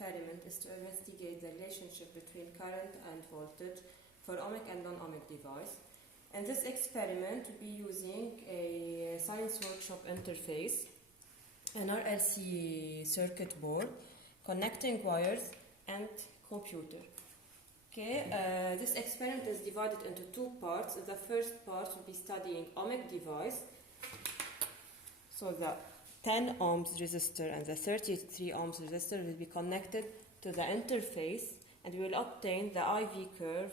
experiment is to investigate the relationship between current and voltage for ohmic and non-ohmic device. In this experiment, we'll be using a Science Workshop interface, an RLC circuit board, connecting wires, and computer. Okay, this experiment is divided into two parts. The first part will be studying ohmic device. So the 10 ohms resistor and the 33 ohms resistor will be connected to the interface, and we will obtain the IV curve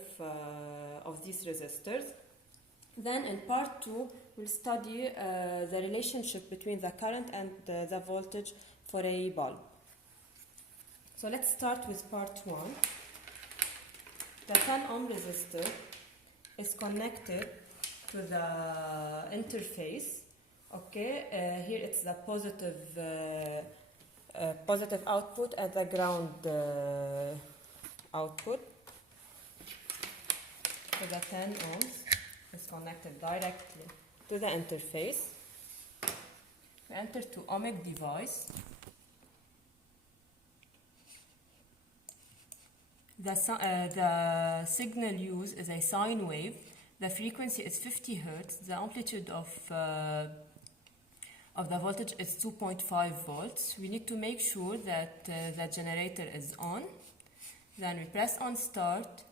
of these resistors. Then in part 2, we'll study the relationship between the current and the voltage for a bulb. So let's start with part 1. The 10 ohm resistor is connected to the interface. Okay, here it's the positive output and the ground output. So the 10 ohms is connected directly to the interface. We enter to ohmic device. The signal used is a sine wave. The frequency is 50 Hertz. The amplitude of the voltage is 2.5 volts. We need to make sure that the generator is on. Then we press on start.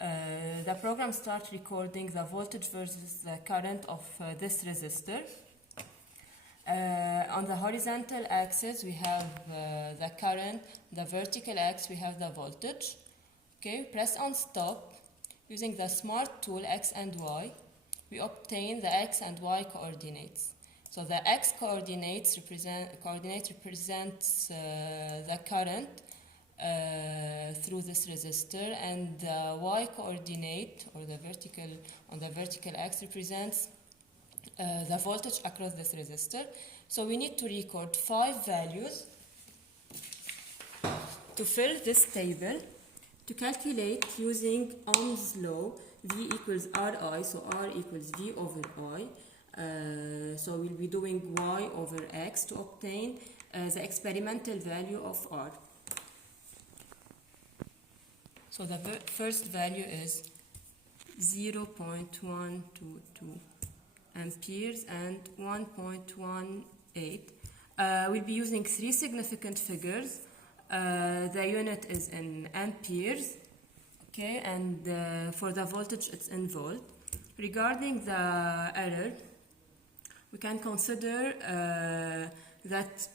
The program starts recording the voltage versus the current of this resistor. On the horizontal axis we have the current, the vertical axis we have the voltage. Okay, press on stop. Using the smart tool X and Y, we obtain the X and Y coordinates. So the X coordinates represents the current through this resistor, and the Y coordinate, or the vertical axis, represents the voltage across this resistor. So we need to record 5 values to fill this table. To calculate using Ohm's law, V equals Ri, so R equals V over I. So we'll be doing Y over X to obtain the experimental value of R. So the first value is 0.122 amperes and 1.18. We'll be using 3 significant figures. The unit is in amperes, okay, and for the voltage it's in volt. Regarding the error, we can consider that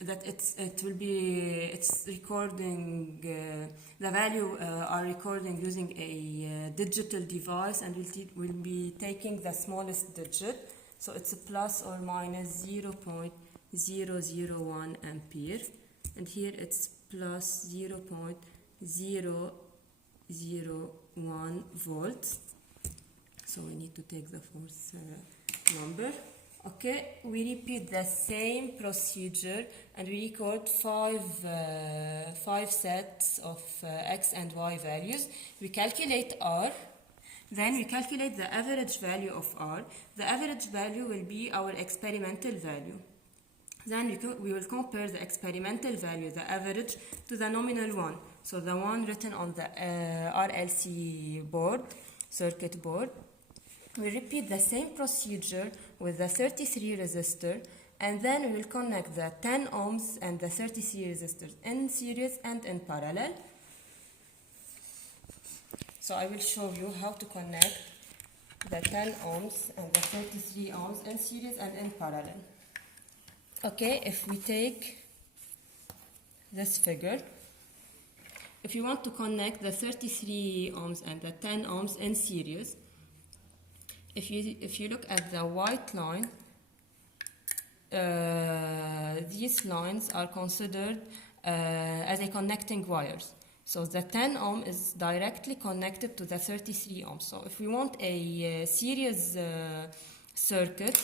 it's recording the value are recording using a digital device, and we'll be taking the smallest digit, so it's a plus or minus 0.001 ampere. And here it's plus 0.001 volts. So we need to take the fourth number. Okay, we repeat the same procedure and we record 5 sets of X and Y values. We calculate R. Then we calculate the average value of R. The average value will be our experimental value. Then we will compare the experimental value, the average, to the nominal one. So the one written on the RLC board, circuit board. We repeat the same procedure with the 33 resistor, and then we will connect the 10 ohms and the 33 resistors in series and in parallel. So I will show you how to connect the 10 ohms and the 33 ohms in series and in parallel. Okay, if we take this figure, if you want to connect the 33 ohms and the 10 ohms in series, if you look at the white line, these lines are considered as a connecting wires. So the 10 ohm is directly connected to the 33 ohms. So if we want a series circuit,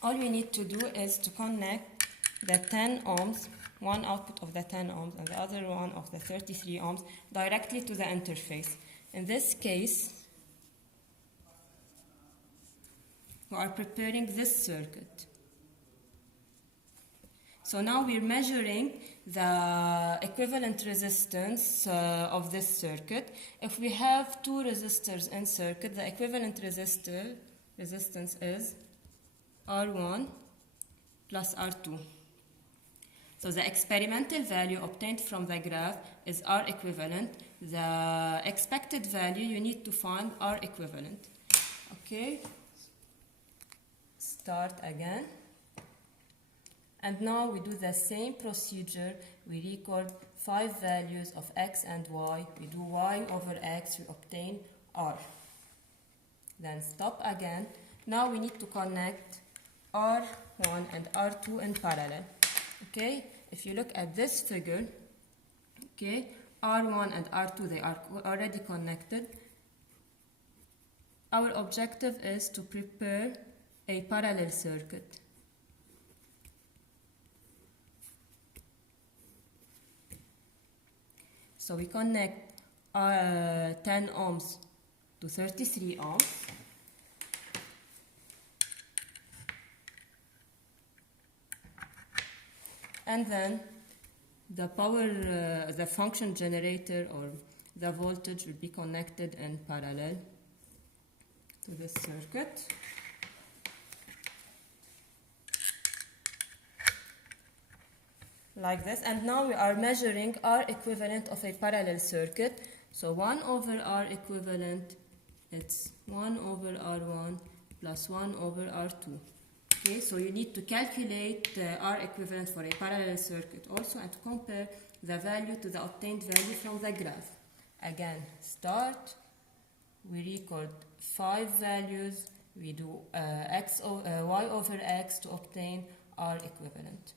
all we need to do is to connect the 10 ohms, one output of the 10 ohms and the other one of the 33 ohms, directly to the interface. In this case, we are preparing this circuit. So now we're measuring the equivalent resistance of this circuit. If we have two resistors in circuit, the equivalent resistance is R1 plus R2. So the experimental value obtained from the graph is R equivalent. The expected value you need to find R equivalent. Okay, start again. And now we do the same procedure. We record 5 values of x and y. We do y over x, we obtain R. Then stop again. Now we need to connect R1 and R2 in parallel. Okay, if you look at this figure, okay, R1 and R2, they are already connected. Our objective is to prepare a parallel circuit. So we connect 10 ohms to 33 ohms. And then the power, the function generator or the voltage will be connected in parallel to this circuit. Like this. And now we are measuring R equivalent of a parallel circuit. So 1 over R equivalent, it's 1 over R1 plus 1 over R2. Okay, so you need to calculate the R equivalent for a parallel circuit also and compare the value to the obtained value from the graph. Again, start. We record 5 values. We do y over x to obtain R equivalent.